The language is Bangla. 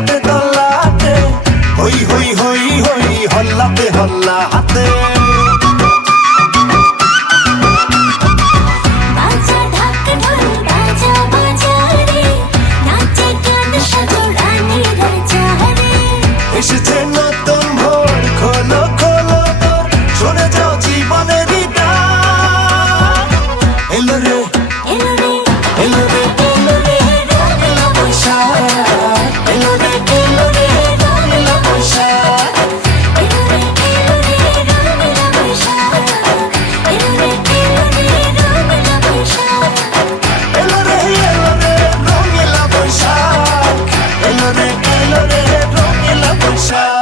তল্লাতে তল্লাতে হই হই হই হই হল্লাতে হল্লাতে এসেছে নতুন ভোর খোলো খোলো তোর শুনে যাও জীবনেরই ডাক এলো রে এলো রে এলো রে এলো রে রঙিলা বৈশাখ এলো রে রঙিলা বৈশাখ এলো রে রঙিলা বৈশাখ এলো রে রঙিলা বৈশাখ এলো রে রঙিলা বৈশাখ এলো রে রঙিলা বৈশাখ